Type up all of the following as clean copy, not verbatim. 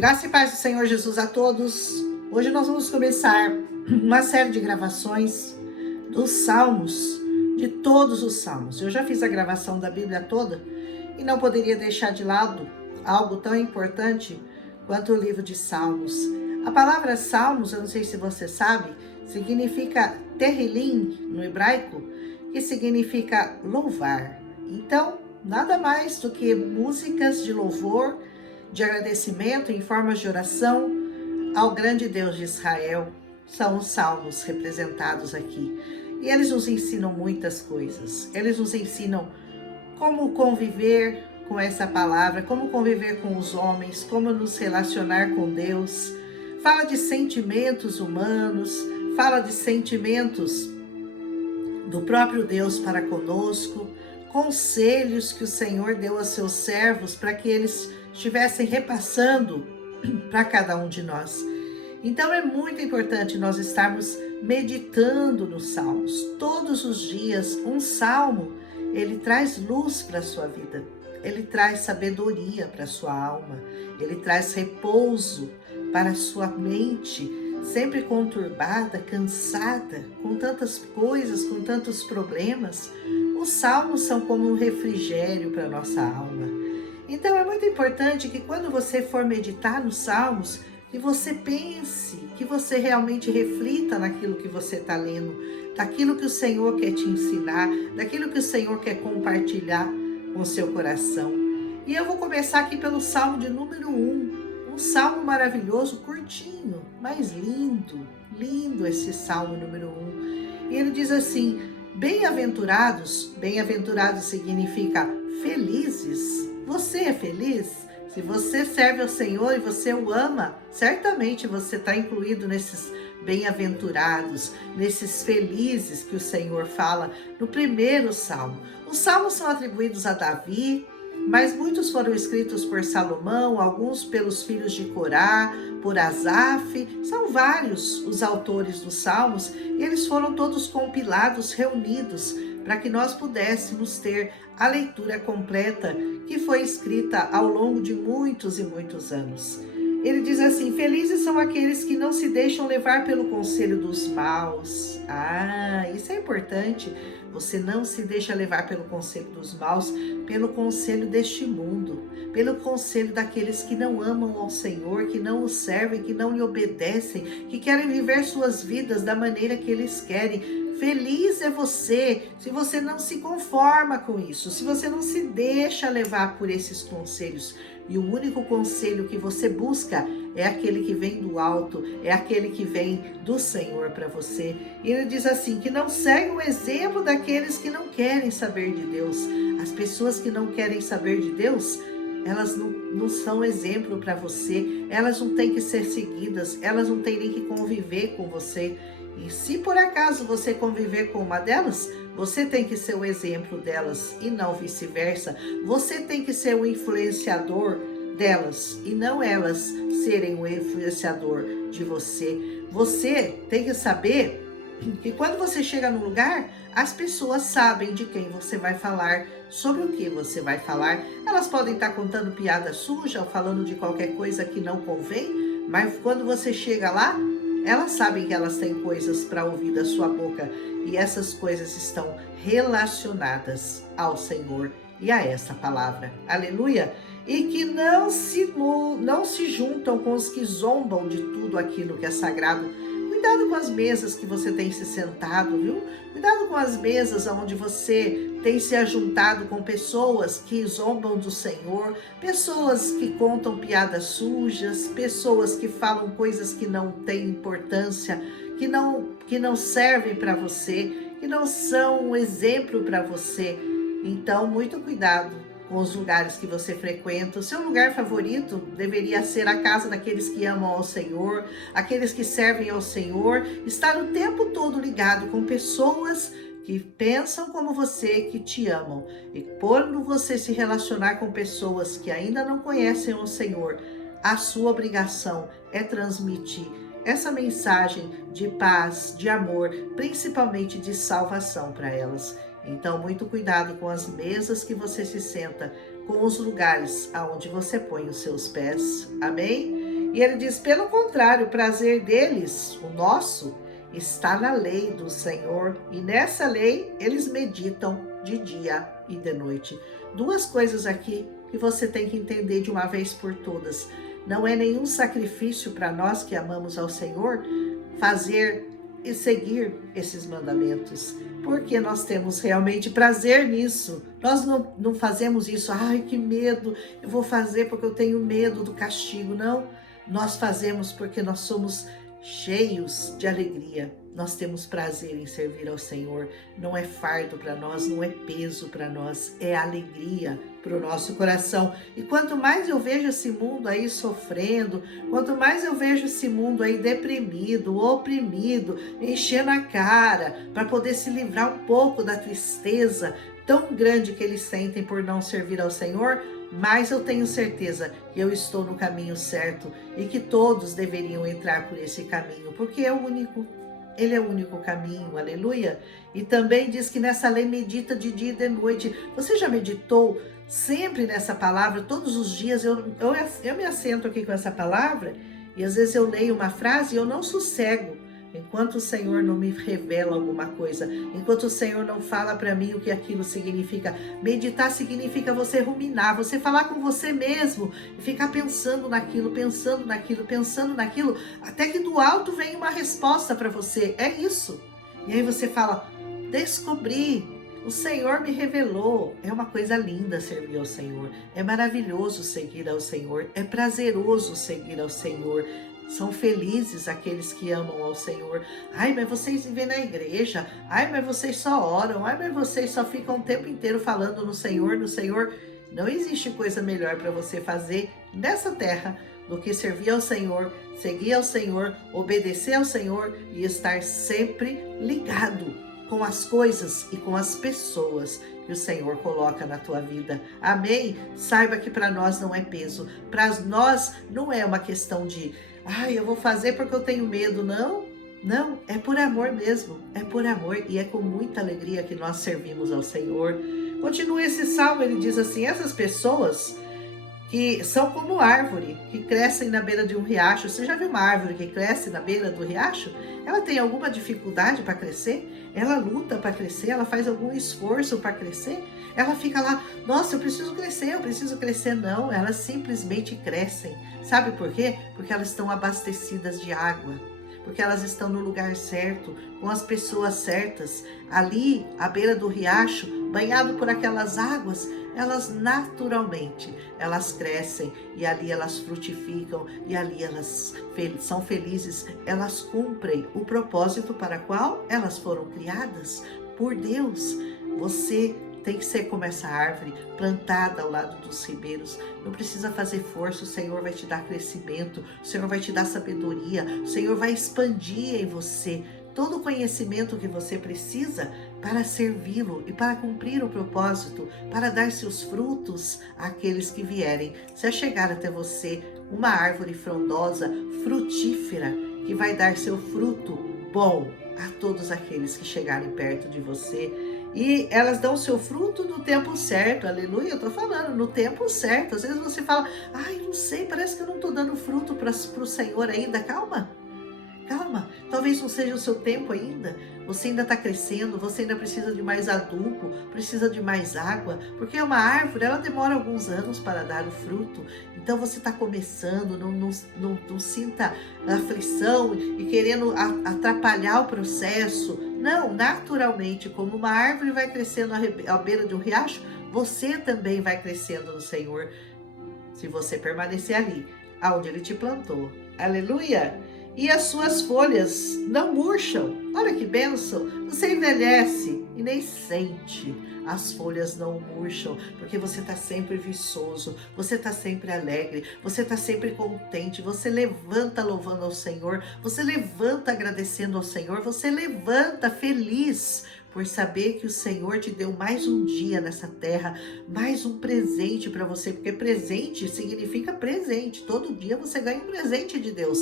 Graça e paz do Senhor Jesus a todos. Hoje nós vamos começar uma série de gravações dos Salmos, de todos os Salmos. Eu já fiz a gravação da Bíblia toda e não poderia deixar de lado algo tão importante quanto o livro de Salmos. A palavra Salmos, eu não sei se você sabe, significa Terrilim no hebraico, que significa louvar. Então, nada mais do que músicas de louvor, de agradecimento em formas de oração ao grande Deus de Israel. São os salmos representados aqui. E eles nos ensinam muitas coisas. Eles nos ensinam como conviver com essa palavra, como conviver com os homens, como nos relacionar com Deus. Fala de sentimentos humanos, fala de sentimentos do próprio Deus para conosco, conselhos que o Senhor deu aos seus servos para que eles estivessem repassando para cada um de nós. Então é muito importante nós estarmos meditando nos salmos. Todos os dias, um salmo, ele traz luz para a sua vida. Ele traz sabedoria para a sua alma. Ele traz repouso para a sua mente, sempre conturbada, cansada, com tantas coisas, com tantos problemas. Os salmos são como um refrigério para a nossa alma. Então é muito importante que quando você for meditar nos salmos, que você pense, que você realmente reflita naquilo que você está lendo, daquilo que o Senhor quer te ensinar, daquilo que o Senhor quer compartilhar com o seu coração. E eu vou começar aqui pelo salmo de número 1, um salmo maravilhoso, curtinho, mas lindo, lindo esse salmo número 1. E ele diz assim: bem-aventurados, bem-aventurados significa felizes. Você é feliz? Se você serve ao Senhor e você o ama, certamente você está incluído nesses bem-aventurados, nesses felizes que o Senhor fala no primeiro salmo. Os salmos são atribuídos a Davi, mas muitos foram escritos por Salomão, alguns pelos filhos de Corá, por Asaf. São vários os autores dos salmos e eles foram todos compilados, reunidos, para que nós pudéssemos ter a leitura completa que foi escrita ao longo de muitos e muitos anos. Ele diz assim: felizes são aqueles que não se deixam levar pelo conselho dos maus. Isso é importante. Você não se deixa levar pelo conselho dos maus, pelo conselho deste mundo, pelo conselho daqueles que não amam ao Senhor, que não o servem, que não lhe obedecem, que querem viver suas vidas da maneira que eles querem. Feliz é você se você não se conforma com isso, se você não se deixa levar por esses conselhos. E o único conselho que você busca é aquele que vem do alto, é aquele que vem do Senhor para você. E ele diz assim, que não segue o exemplo daqueles que não querem saber de Deus. As pessoas que não querem saber de Deus, elas não são exemplo para você, elas não têm que ser seguidas, elas não têm nem que conviver com você. E se por acaso você conviver com uma delas, você tem que ser o exemplo delas e não vice-versa. Você tem que ser o influenciador delas e não elas serem o influenciador de você. Você tem que saber que quando você chega no lugar, as pessoas sabem de quem você vai falar, sobre o que você vai falar. Elas podem estar contando piada suja ou falando de qualquer coisa que não convém, mas quando você chega lá, elas sabem que elas têm coisas para ouvir da sua boca e essas coisas estão relacionadas ao Senhor e a essa palavra. Aleluia! E que não se juntam com os que zombam de tudo aquilo que é sagrado. Cuidado com as mesas que você tem se sentado, viu? Cuidado com as mesas onde você tem se ajuntado com pessoas que zombam do Senhor, pessoas que contam piadas sujas, pessoas que falam coisas que não têm importância, que não servem para você, que não são um exemplo para você. Então, muito cuidado com os lugares que você frequenta. O seu lugar favorito deveria ser a casa daqueles que amam ao Senhor, aqueles que servem ao Senhor, estar o tempo todo ligado com pessoas que pensam como você, que te amam. E quando você se relacionar com pessoas que ainda não conhecem o Senhor, a sua obrigação é transmitir essa mensagem de paz, de amor, principalmente de salvação para elas. Então, muito cuidado com as mesas que você se senta, com os lugares aonde você põe os seus pés. Amém? E ele diz, pelo contrário, o prazer deles, o nosso, está na lei do Senhor, e nessa lei eles meditam de dia e de noite. Duas coisas aqui que você tem que entender de uma vez por todas. Não é nenhum sacrifício para nós que amamos ao Senhor fazer e seguir esses mandamentos, porque nós temos realmente prazer nisso. Nós não fazemos isso, ai que medo, eu vou fazer porque eu tenho medo do castigo. Não, nós fazemos porque nós somos cheios de alegria. Nós temos prazer em servir ao Senhor. Não é fardo para nós, não é peso para nós, é alegria para o nosso coração. E quanto mais eu vejo esse mundo aí sofrendo, quanto mais eu vejo esse mundo aí deprimido, oprimido, enchendo a cara para poder se livrar um pouco da tristeza tão grande que eles sentem por não servir ao Senhor, mas eu tenho certeza que eu estou no caminho certo e que todos deveriam entrar por esse caminho, porque é o único. Ele é o único caminho, aleluia. E também diz que nessa lei medita de dia e de noite. Você já meditou sempre nessa palavra? Todos os dias eu me assento aqui com essa palavra e às vezes eu leio uma frase e eu não sossego enquanto o Senhor não me revela alguma coisa, enquanto o Senhor não fala para mim o que aquilo significa. Meditar significa você ruminar, você falar com você mesmo e ficar pensando naquilo, até que do alto vem uma resposta para você. É isso. E aí você fala, descobri, o Senhor me revelou. É uma coisa linda servir ao Senhor, é maravilhoso seguir ao Senhor, é prazeroso seguir ao Senhor. São felizes aqueles que amam ao Senhor. Ai, mas vocês vivem na igreja. Ai, mas vocês só oram. Ai, mas vocês só ficam o tempo inteiro falando no Senhor, no Senhor. Não existe coisa melhor para você fazer nessa terra do que servir ao Senhor, seguir ao Senhor, obedecer ao Senhor e estar sempre ligado com as coisas e com as pessoas que o Senhor coloca na tua vida. Amém? Saiba que para nós não é peso. Para nós não é uma questão de ai, eu vou fazer porque eu tenho medo. Não, é por amor mesmo, é por amor e é com muita alegria que nós servimos ao Senhor. Continua esse salmo, ele diz assim, essas pessoas que são como árvore, que crescem na beira de um riacho. Você já viu uma árvore que cresce na beira do riacho? Ela tem alguma dificuldade para crescer? Ela luta para crescer? Ela faz algum esforço para crescer? Ela fica lá, nossa, eu preciso crescer. Não, elas simplesmente crescem. Sabe por quê? Porque elas estão abastecidas de água. Porque elas estão no lugar certo, com as pessoas certas. Ali, à beira do riacho, banhado por aquelas águas, elas naturalmente, elas crescem e ali elas frutificam e ali elas são felizes, elas cumprem o propósito para o qual elas foram criadas por Deus. Você tem que ser como essa árvore plantada ao lado dos ribeiros. Não precisa fazer força, o Senhor vai te dar crescimento, o Senhor vai te dar sabedoria, o Senhor vai expandir em você todo o conhecimento que você precisa para servi-lo e para cumprir o propósito, para dar seus frutos àqueles que vierem. Se chegar até você uma árvore frondosa, frutífera, que vai dar seu fruto bom a todos aqueles que chegarem perto de você. E elas dão seu fruto no tempo certo, aleluia, eu tô falando, no tempo certo. Às vezes você fala, ai, não sei, parece que eu não tô dando fruto para o Senhor ainda. Calma, talvez não seja o seu tempo ainda, você ainda está crescendo, você ainda precisa de mais adubo, precisa de mais água, porque uma árvore, ela demora alguns anos para dar o fruto. Então você está começando, não sinta aflição e querendo atrapalhar o processo. Não, naturalmente, como uma árvore vai crescendo à beira de um riacho, você também vai crescendo no Senhor, se você permanecer ali, aonde Ele te plantou. Aleluia! E as suas folhas não murcham. Olha que bênção! Você envelhece e nem sente. As folhas não murcham, porque você está sempre viçoso, você está sempre alegre, você está sempre contente, você levanta louvando ao Senhor, você levanta agradecendo ao Senhor, você levanta feliz, por saber que o Senhor te deu mais um dia nessa terra, mais um presente para você, porque presente significa presente. Todo dia você ganha um presente de Deus.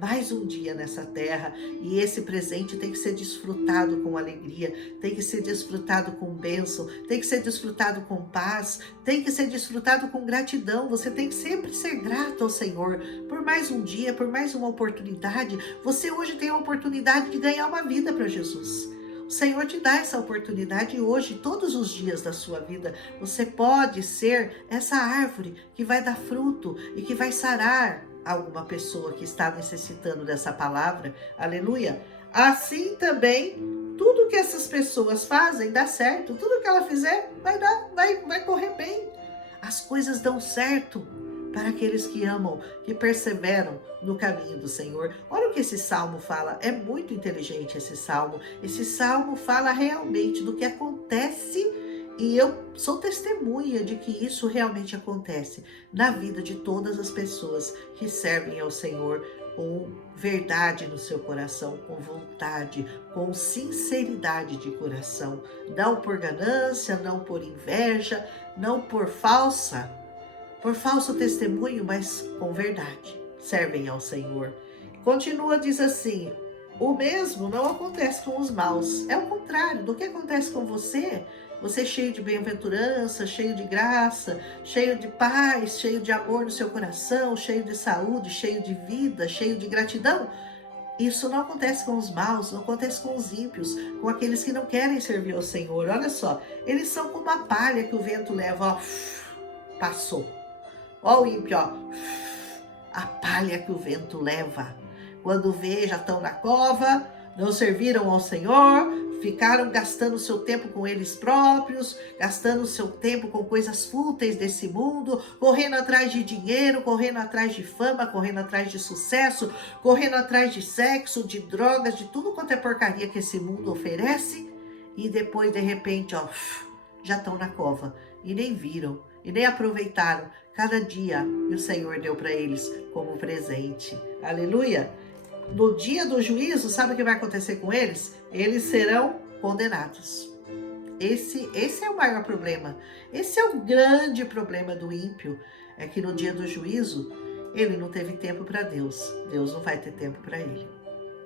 Mais um dia nessa terra, e esse presente tem que ser desfrutado com alegria, tem que ser desfrutado com bênção, tem que ser desfrutado com paz, tem que ser desfrutado com gratidão. Você tem que sempre ser grato ao Senhor por mais um dia, por mais uma oportunidade. Você hoje tem a oportunidade de ganhar uma vida para Jesus. O Senhor te dá essa oportunidade hoje, todos os dias da sua vida. Você pode ser essa árvore que vai dar fruto e que vai sarar alguma pessoa que está necessitando dessa palavra. Aleluia! Assim também, tudo que essas pessoas fazem dá certo. Tudo que ela fizer vai correr bem. As coisas dão certo para aqueles que amam, que perseveram no caminho do Senhor. Olha o que esse salmo fala. É muito inteligente esse salmo. Esse salmo fala realmente do que acontece, e eu sou testemunha de que isso realmente acontece na vida de todas as pessoas que servem ao Senhor com verdade no seu coração, com vontade, com sinceridade de coração. Não por ganância, não por inveja, não por falso testemunho, mas com verdade. Servem ao Senhor. Continua, diz assim: o mesmo não acontece com os maus. É o contrário do que acontece com você. Você cheio de bem-aventurança, cheio de graça, cheio de paz, cheio de amor no seu coração, cheio de saúde, cheio de vida, cheio de gratidão. Isso não acontece com os maus, não acontece com os ímpios, com aqueles que não querem servir ao Senhor. Olha só, eles são como a palha que o vento leva, ó, passou. Ó o ímpio, ó, a palha que o vento leva. Quando vê, já estão na cova, não serviram ao Senhor, ficaram gastando o seu tempo com eles próprios, gastando o seu tempo com coisas fúteis desse mundo, correndo atrás de dinheiro, correndo atrás de fama, correndo atrás de sucesso, correndo atrás de sexo, de drogas, de tudo quanto é porcaria que esse mundo oferece, e depois, de repente, ó, já estão na cova, e nem viram, e nem aproveitaram cada dia que o Senhor deu para eles como presente. Aleluia! No dia do juízo, sabe o que vai acontecer com eles? Eles serão condenados. Esse é o maior problema. Esse é o grande problema do ímpio. É que no dia do juízo, ele não teve tempo para Deus. Deus não vai ter tempo para ele.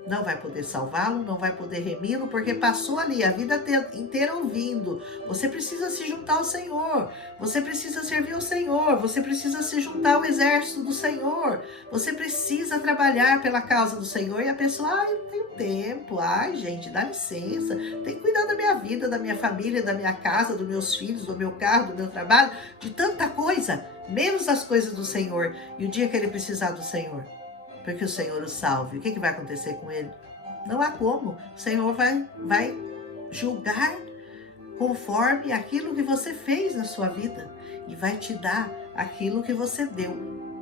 Não vai poder salvá-lo, não vai poder remi-lo, porque passou ali a vida inteira ouvindo. Você precisa se juntar ao Senhor, você precisa servir ao Senhor, você precisa se juntar ao exército do Senhor, você precisa trabalhar pela causa do Senhor. E a pessoa, eu não tenho tempo, gente, dá licença, tem que cuidar da minha vida, da minha família, da minha casa, dos meus filhos, do meu carro, do meu trabalho, de tanta coisa, menos as coisas do Senhor. E o dia que ele precisar do Senhor, porque o Senhor o salve, o que vai acontecer com ele? Não há como. O Senhor vai julgar conforme aquilo que você fez na sua vida e vai te dar aquilo que você deu.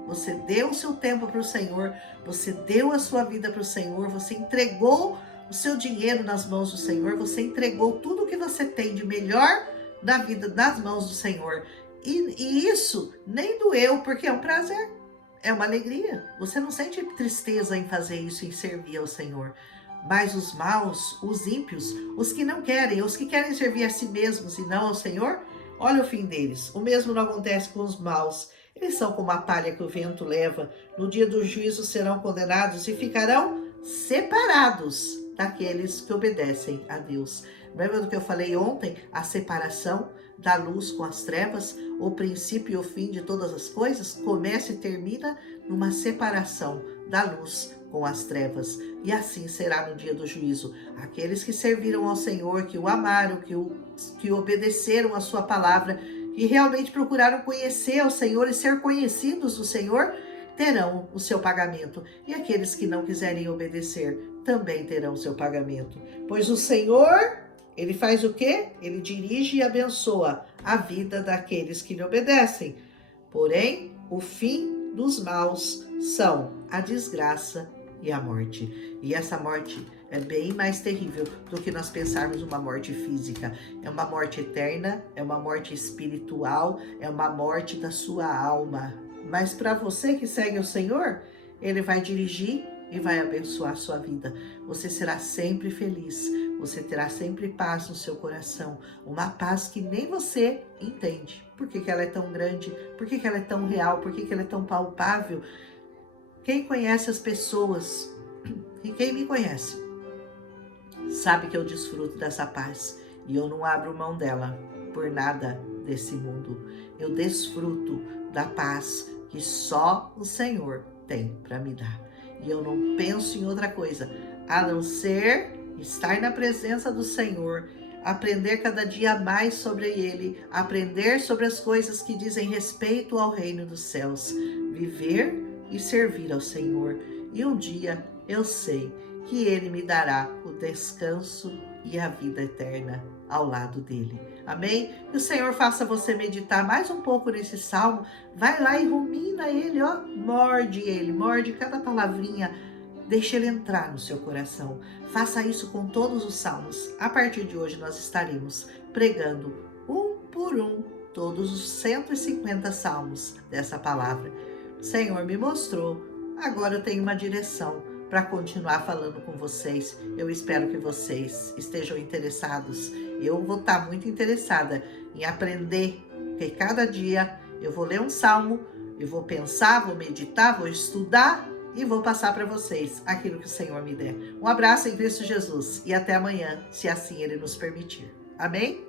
Você deu o seu tempo para o Senhor, você deu a sua vida para o Senhor, você entregou o seu dinheiro nas mãos do Senhor, você entregou tudo o que você tem de melhor na vida nas mãos do Senhor. E isso nem doeu, porque é um prazer. É uma alegria. Você não sente tristeza em fazer isso, em servir ao Senhor. Mas os maus, os ímpios, os que não querem, os que querem servir a si mesmos e não ao Senhor, olha o fim deles. O mesmo não acontece com os maus. Eles são como a palha que o vento leva. No dia do juízo serão condenados e ficarão separados daqueles que obedecem a Deus. Lembra do que eu falei ontem? A separação da luz com as trevas, o princípio e o fim de todas as coisas, começa e termina numa separação da luz com as trevas. E assim será no dia do juízo. Aqueles que serviram ao Senhor, que o amaram, que obedeceram a sua palavra, que realmente procuraram conhecer ao Senhor e ser conhecidos do Senhor, terão o seu pagamento. E aqueles que não quiserem obedecer, também terão o seu pagamento. Pois o Senhor, ele faz o quê? Ele dirige e abençoa a vida daqueles que lhe obedecem. Porém, o fim dos maus são a desgraça e a morte. E essa morte é bem mais terrível do que nós pensarmos uma morte física. É uma morte eterna, é uma morte espiritual, é uma morte da sua alma. Mas para você que segue o Senhor, ele vai dirigir e vai abençoar a sua vida. Você será sempre feliz, você terá sempre paz no seu coração, uma paz que nem você entende. Por que ela é tão grande? Por que ela é tão real? Por que ela é tão palpável? Quem conhece as pessoas, e quem me conhece, sabe que eu desfruto dessa paz e eu não abro mão dela por nada desse mundo. Eu desfruto da paz que só o Senhor tem para me dar. E eu não penso em outra coisa a não ser estar na presença do Senhor, aprender cada dia mais sobre Ele, aprender sobre as coisas que dizem respeito ao reino dos céus, viver e servir ao Senhor. E um dia eu sei que Ele me dará o descanso e a vida eterna ao lado dele. Amém? Que o Senhor faça você meditar mais um pouco nesse salmo. Vai lá e rumina ele, ó. Morde cada palavrinha. Deixa ele entrar no seu coração. Faça isso com todos os salmos. A partir de hoje nós estaremos pregando um por um todos os 150 salmos dessa palavra. O Senhor me mostrou. Agora eu tenho uma direção para continuar falando com vocês. Eu espero que vocês estejam interessados. Eu vou estar muito interessada em aprender, porque cada dia eu vou ler um salmo, eu vou pensar, vou meditar, vou estudar e vou passar para vocês aquilo que o Senhor me der. Um abraço em Cristo Jesus e até amanhã, se assim Ele nos permitir. Amém?